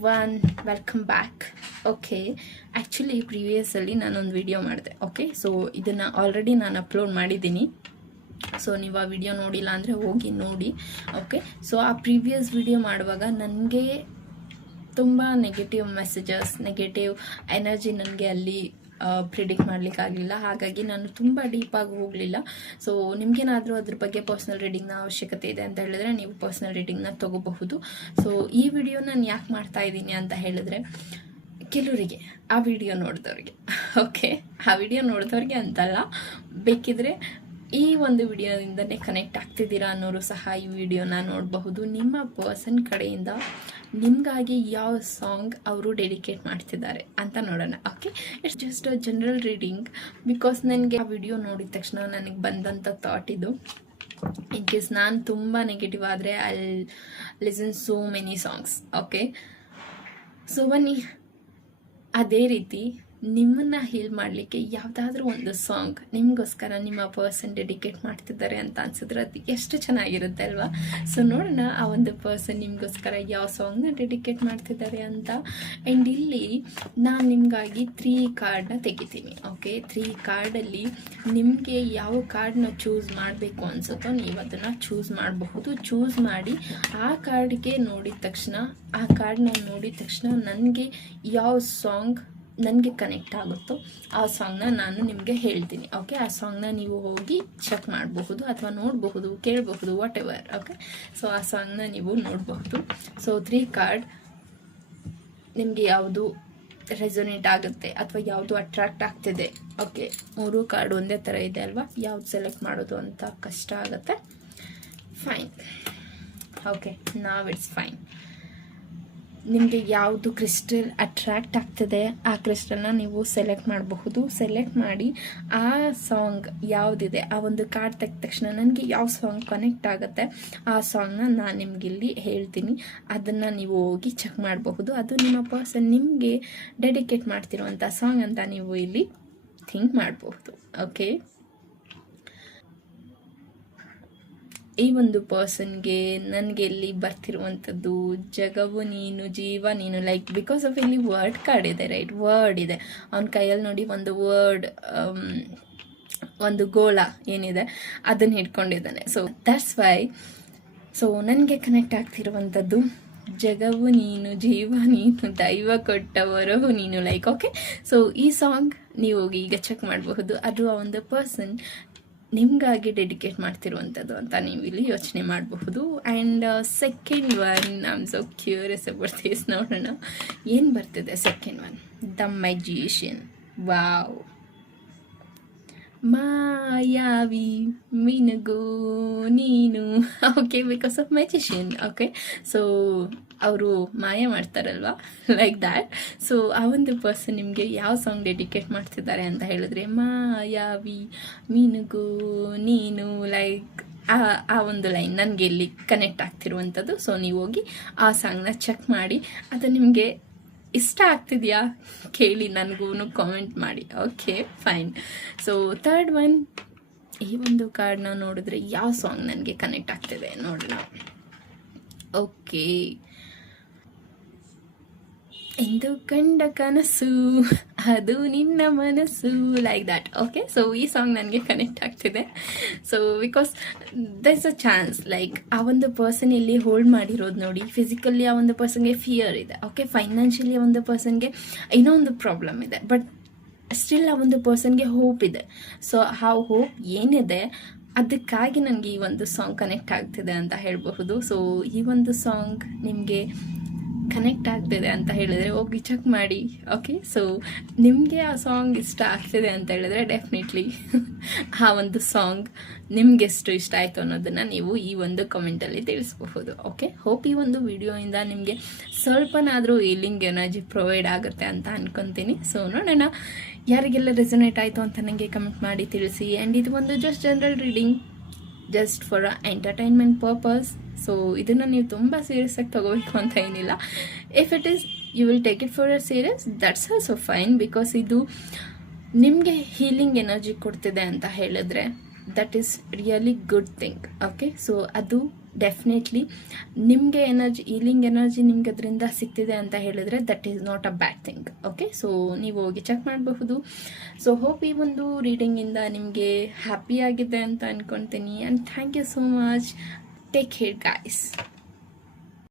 Everyone, welcome back. Okay, actually ಪ್ರೀವಿಯಸಲ್ಲಿ ನಾನೊಂದು video ಮಾಡಿದೆ. ಓಕೆ, ಸೊ ಇದನ್ನು ಆಲ್ರೆಡಿ ನಾನು ಅಪ್ಲೋಡ್ ಮಾಡಿದ್ದೀನಿ. ಸೊ ನೀವು ಆ ವಿಡಿಯೋ ನೋಡಿಲ್ಲ ಅಂದರೆ ಹೋಗಿ ನೋಡಿ. ಓಕೆ, ಸೊ ಆ ಪ್ರೀವಿಯಸ್ ವಿಡಿಯೋ ಮಾಡುವಾಗ ನನಗೆ ತುಂಬ ನೆಗೆಟಿವ್ ಮೆಸೇಜಸ್, ನೆಗೆಟಿವ್ ಎನರ್ಜಿ ನನಗೆ ಅಲ್ಲಿ ಪ್ರಿಡಿಕ್ಟ್ ಮಾಡಲಿಕ್ಕಾಗಲಿಲ್ಲ. ಹಾಗಾಗಿ ನಾನು ತುಂಬ ಡೀಪಾಗಿ ಹೋಗಲಿಲ್ಲ. ಸೊ ನಿಮಗೇನಾದರೂ ಅದ್ರ ಬಗ್ಗೆ ಪರ್ಸ್ನಲ್ ರೀಡಿಂಗ್ನ ಅವಶ್ಯಕತೆ ಇದೆ ಅಂತ ಹೇಳಿದ್ರೆ ನೀವು ಪರ್ಸ್ನಲ್ ರೀಡಿಂಗ್ನ ತೊಗೋಬಹುದು. ಸೊ ಈ ವಿಡಿಯೋ ನಾನು ಯಾಕೆ ಮಾಡ್ತಾ ಇದ್ದೀನಿ ಅಂತ ಹೇಳಿದ್ರೆ, ಕೆಲವರಿಗೆ ಆ ವಿಡಿಯೋ ನೋಡಿದವ್ರಿಗೆ, ಓಕೆ, ಆ ವಿಡಿಯೋ ನೋಡಿದವ್ರಿಗೆ ಅಂತಲ್ಲ, ಬೇಕಿದ್ರೆ ಈ ಒಂದು ವಿಡಿಯೋದಿಂದನೇ ಕನೆಕ್ಟ್ ಆಗ್ತಿದ್ದೀರಾ ಅನ್ನೋರು ಸಹ ಈ ವಿಡಿಯೋನ ನೋಡಬಹುದು. ನಿಮ್ಮ ಪರ್ಸನ್ ಕಡೆಯಿಂದ ನಿಮಗಾಗಿ ಯಾವ ಸಾಂಗ್ ಅವರು ಡೆಡಿಕೇಟ್ ಮಾಡ್ತಿದ್ದಾರೆ ಅಂತ ನೋಡೋಣ. Okay, it's just a general reading. Because ನನಗೆ ಆ ವಿಡಿಯೋ ನೋಡಿದ ತಕ್ಷಣ ನನಗೆ ಬಂದಂಥ ಥಾಟ್ ಇದು. ಇನ್ ಕೇಸ್ ನಾನು ತುಂಬ ನೆಗೆಟಿವ್ ಆದರೆ I listen so many songs. Okay, so ಬನ್ನಿ, ಅದೇ ರೀತಿ ನಿಮ್ಮನ್ನು ಹೀಲ್ ಮಾಡಲಿಕ್ಕೆ ಯಾವುದಾದ್ರೂ ಒಂದು ಸಾಂಗ್ ನಿಮಗೋಸ್ಕರ ನಿಮ್ಮ ಪರ್ಸನ್ ಡೆಡಿಕೇಟ್ ಮಾಡ್ತಿದ್ದಾರೆ ಅಂತ ಅನ್ಸಿದ್ರೆ ಅದು ಎಷ್ಟು ಚೆನ್ನಾಗಿರುತ್ತೆ ಅಲ್ವಾ? ಸೊ ನೋಡೋಣ ಆ ಒಂದು ಪರ್ಸನ್ ನಿಮಗೋಸ್ಕರ ಯಾವ ಸಾಂಗ್ನ ಡೆಡಿಕೇಟ್ ಮಾಡ್ತಿದ್ದಾರೆ ಅಂತ. ಆ್ಯಂಡ್ ಇಲ್ಲಿ ನಾನು ನಿಮಗಾಗಿ 3 ಕಾರ್ಡ್ನ ತೆಗಿತೀನಿ. ಓಕೆ, 3 ಕಾರ್ಡಲ್ಲಿ ನಿಮಗೆ ಯಾವ ಕಾರ್ಡ್ನ ಚೂಸ್ ಮಾಡಬೇಕು ಅನಿಸುತ್ತೋ ನೀವು ಅದನ್ನು ಚೂಸ್ ಮಾಡಬಹುದು. ಚೂಸ್ ಮಾಡಿ ಆ ಕಾರ್ಡ್ಗೆ ನೋಡಿದ ತಕ್ಷಣ, ಆ ಕಾರ್ಡ್ನ ನೋಡಿದ ತಕ್ಷಣ ನನಗೆ ಯಾವ ಸಾಂಗ್ ನನಗೆ ಕನೆಕ್ಟ್ ಆಗುತ್ತೋ ಆ ಸಾಂಗ್ನ ನಾನು ನಿಮಗೆ ಹೇಳ್ತೀನಿ. ಓಕೆ, ಆ ಸಾಂಗ್ನ ನೀವು ಹೋಗಿ ಚೆಕ್ ಮಾಡಬಹುದು ಅಥವಾ ನೋಡಬಹುದು, ಕೇಳಬಹುದು, ವಾಟ್ ಎವರ್. ಓಕೆ, ಸೊ ಆ ಸಾಂಗ್ನ ನೀವು ನೋಡಬಹುದು. ಸೊ 3 ಕಾರ್ಡ್ ನಿಮಗೆ ಯಾವುದು ರೆಸೊನೇಟ್ ಆಗುತ್ತೆ ಅಥವಾ ಯಾವುದು ಅಟ್ರಾಕ್ಟ್ ಆಗ್ತಿದೆ. ಓಕೆ, 3 ಕಾರ್ಡ್ ಒಂದೇ ಥರ ಇದೆ ಅಲ್ವಾ, ಯಾವ್ದು ಸೆಲೆಕ್ಟ್ ಮಾಡೋದು ಅಂತ ಕಷ್ಟ ಆಗುತ್ತೆ. ಫೈನ್. ಓಕೆ, ನಾವ್ ಇಟ್ಸ್ ಫೈನ್. ನಿಮಗೆ ಯಾವುದು ಕ್ರಿಸ್ಟಲ್ ಅಟ್ರಾಕ್ಟ್ ಆಗ್ತದೆ ಆ ಕ್ರಿಸ್ಟಲ್ನ ನೀವು ಸೆಲೆಕ್ಟ್ ಮಾಡಬಹುದು. ಸೆಲೆಕ್ಟ್ ಮಾಡಿ ಆ ಸಾಂಗ್ ಯಾವುದಿದೆ, ಆ ಒಂದು ಕಾರ್ಡ್ ತೆಗೆದ ತಕ್ಷಣ ನನಗೆ ಯಾವ ಸಾಂಗ್ ಕನೆಕ್ಟ್ ಆಗುತ್ತೆ ಆ ಸಾಂಗ್ನ ನಾನು ನಿಮಗಿಲ್ಲಿ ಹೇಳ್ತೀನಿ. ಅದನ್ನು ನೀವು ಹೋಗಿ ಚೆಕ್ ಮಾಡಬಹುದು. ಅದು ನಿಮ್ಮ ಪರ್ಸನ್ ನಿಮಗೆ ಡೆಡಿಕೇಟ್ ಮಾಡ್ತಿರುವಂಥ ಸಾಂಗ್ ಅಂತ ನೀವು ಇಲ್ಲಿ ಥಿಂಕ್ ಮಾಡಬಹುದು. ಓಕೆ, ಈ ಒಂದು ಪರ್ಸನ್ಗೆ ನನಗೆ ಇಲ್ಲಿ ಬರ್ತಿರುವಂಥದ್ದು ಜಗವು ನೀನು, ಜೀವ ನೀನು. ಲೈಕ್ ಬಿಕಾಸ್ ಆಫ್ ಇಲ್ಲಿ ವರ್ಡ್ ಕಾರ್ಡ್ ಇದೆ, ರೈಟ್? ವರ್ಡ್ ಇದೆ ಅವನ ಕೈಯಲ್ಲಿ ನೋಡಿ, ಒಂದು ವರ್ಡ್, ಒಂದು ಗೋಳ ಏನಿದೆ ಅದನ್ನು ಹಿಡ್ಕೊಂಡಿದ್ದಾನೆ. So that's why. ಸೊ ನನಗೆ ಕನೆಕ್ಟ್ ಆಗ್ತಿರುವಂಥದ್ದು ಜಗವು ನೀನು, ಜೀವ ನೀನು, ದೈವ ಕೊಟ್ಟ ವರವು ನೀನು. ಲೈಕ್ ಓಕೆ, ಸೊ ಈ ಸಾಂಗ್ ನೀವು ಈಗ ಚೆಕ್ ಮಾಡಬಹುದು. ಅದು ಆ ಒಂದು ಪರ್ಸನ್ ನಿಮಗಾಗಿ ಡೆಡಿಕೇಟ್ ಮಾಡ್ತಿರುವಂಥದ್ದು ಅಂತ ನೀವು ಇಲ್ಲಿ ಯೋಚನೆ ಮಾಡಬಹುದು. And second one, I am so curious about this. ನೋಡೋಣ ಏನು ಬರ್ತಿದೆ. Second one, the magician. Wow, ಮಾಯಾವಿ ಮಿನುಗು ನೀನು. Okay, because of magician. Okay, so ಅವರು ಮಾಯ ಮಾಡ್ತಾರಲ್ವಾ, ಲೈಕ್ ದ್ಯಾಟ್. ಸೊ ಆ ಒಂದು ಪರ್ಸನ್ ನಿಮಗೆ ಯಾವ ಸಾಂಗ್ ಡೆಡಿಕೇಟ್ ಮಾಡ್ತಿದ್ದಾರೆ ಅಂತ ಹೇಳಿದ್ರೆ, ಮಾಯಾವಿ ಮಿನುಗು ನೀನು. ಲೈಕ್ ಆ ಒಂದು ಲೈನ್ ನನಗೆ ಇಲ್ಲಿ ಕನೆಕ್ಟ್ ಆಗ್ತಿರುವಂಥದ್ದು. ಸೊ ನೀವು ಹೋಗಿ ಆ ಸಾಂಗ್ನ ಚೆಕ್ ಮಾಡಿ, ಅದು ನಿಮಗೆ ಇಷ್ಟ ಆಗ್ತಿದೆಯಾ ಕೇಳಿ, ನನಗೂ ಕಾಮೆಂಟ್ ಮಾಡಿ. Okay, fine. So third one, ಈ ಒಂದು ಕಾರ್ಡ್ನ ನೋಡಿದ್ರೆ ಯಾವ ಸಾಂಗ್ ನನಗೆ ಕನೆಕ್ಟ್ ಆಗ್ತಿದೆ ನೋಡೋಣ. ಓಕೆ, ಎಂದು ಕಂಡ ಕನಸು ಅದು ನಿನ್ನ ಮನಸ್ಸು, ಲೈಕ್ ದ್ಯಾಟ್. ಓಕೆ, ಸೊ ಈ ಸಾಂಗ್ ನನಗೆ ಕನೆಕ್ಟ್ ಆಗ್ತಿದೆ. So because there is a chance, like ಆ ಒಂದು ಪರ್ಸನ್ ಇಲ್ಲಿ ಹೋಲ್ಡ್ ಮಾಡಿರೋದು ನೋಡಿ, ಫಿಸಿಕಲಿ ಆ ಒಂದು ಪರ್ಸನ್ಗೆ ಫಿಯರ್ ಇದೆ. ಓಕೆ, ಫೈನಾನ್ಷಿಯಲಿ ಆ ಒಂದು ಪರ್ಸನ್ಗೆ ಏನೋ ಒಂದು ಪ್ರಾಬ್ಲಮ್ ಇದೆ, ಬಟ್ ಸ್ಟಿಲ್ ಆ ಒಂದು ಪರ್ಸನ್ಗೆ ಹೋಪ್ ಇದೆ. ಸೊ ಆ ಹೋಪ್ ಏನಿದೆ ಅದಕ್ಕಾಗಿ ನನಗೆ ಈ ಒಂದು ಸಾಂಗ್ ಕನೆಕ್ಟ್ ಆಗ್ತಿದೆ ಅಂತ ಹೇಳಬಹುದು. ಸೊ ಈ ಒಂದು ಸಾಂಗ್ ನಿಮಗೆ ಕನೆಕ್ಟ್ ಆಗ್ತಿದೆ ಅಂತ ಹೇಳಿದ್ರೆ ಹೋಗಿ ಚೆಕ್ ಮಾಡಿ. ಓಕೆ, ಸೊ ನಿಮಗೆ ಆ ಸಾಂಗ್ ಇಷ್ಟ ಆಗ್ತಿದೆ ಅಂತ ಹೇಳಿದ್ರೆ ಡೆಫಿನೆಟ್ಲಿ ಆ ಒಂದು ಸಾಂಗ್ ನಿಮ್ಗೆ ಎಷ್ಟು ಇಷ್ಟ ಆಯಿತು ಅನ್ನೋದನ್ನು ನೀವು ಈ ಒಂದು ಕಮೆಂಟಲ್ಲಿ ತಿಳಿಸಬಹುದು. ಓಕೆ, ಹೋಪ್ ಈ ಒಂದು ವಿಡಿಯೋಯಿಂದ ನಿಮಗೆ ಸ್ವಲ್ಪನಾದರೂ ಹೀಲಿಂಗ್ ಎನರ್ಜಿ ಪ್ರೊವೈಡ್ ಆಗುತ್ತೆ ಅಂತ ಅನ್ಕೊತೀನಿ. ಸೊ ನೋಡೋಣ ಯಾರಿಗೆಲ್ಲ ರೆಸೊನೇಟ್ ಆಯಿತು ಅಂತ ನನಗೆ ಕಮೆಂಟ್ ಮಾಡಿ ತಿಳಿಸಿ. ಆ್ಯಂಡ್ ಇದು ಒಂದು just general reading, just for entertainment purpose. So ಇದನ್ನು ನೀವು ತುಂಬ ಸೀರಿಯಸ್ ಆಗಿ ತಗೋಬೇಕು ಅಂತ ಏನಿಲ್ಲ. If it is you will take it for a serious, that's also fine. Because ಇದು ನಿಮಗೆ ಹೀಲಿಂಗ್ ಎನರ್ಜಿ ಕೊಡ್ತಿದೆ ಅಂತ ಹೇಳಿದ್ರೆ that is really good thing. Okay, so ಅದು ಡೆಫಿನೆಟ್ಲಿ ನಿಮಗೆ ಹೀಲಿಂಗ್ ಎನರ್ಜಿ ನಿಮ್ಗೆ ಅದರಿಂದ ಸಿಗ್ತಿದೆ ಅಂತ ಹೇಳಿದರೆ that is not a bad thing. Okay, so ನೀವು ಹೋಗಿ ಚೆಕ್ ಮಾಡಬಹುದು. ಸೊ ಹೋಪ್ ಈ ಒಂದು ರೀಡಿಂಗಿಂದ ನಿಮಗೆ ಹ್ಯಾಪಿ ಆಗಿದೆ ಅಂತ ಅನ್ಕೊತೀನಿ. And thank you so much. Take care guys.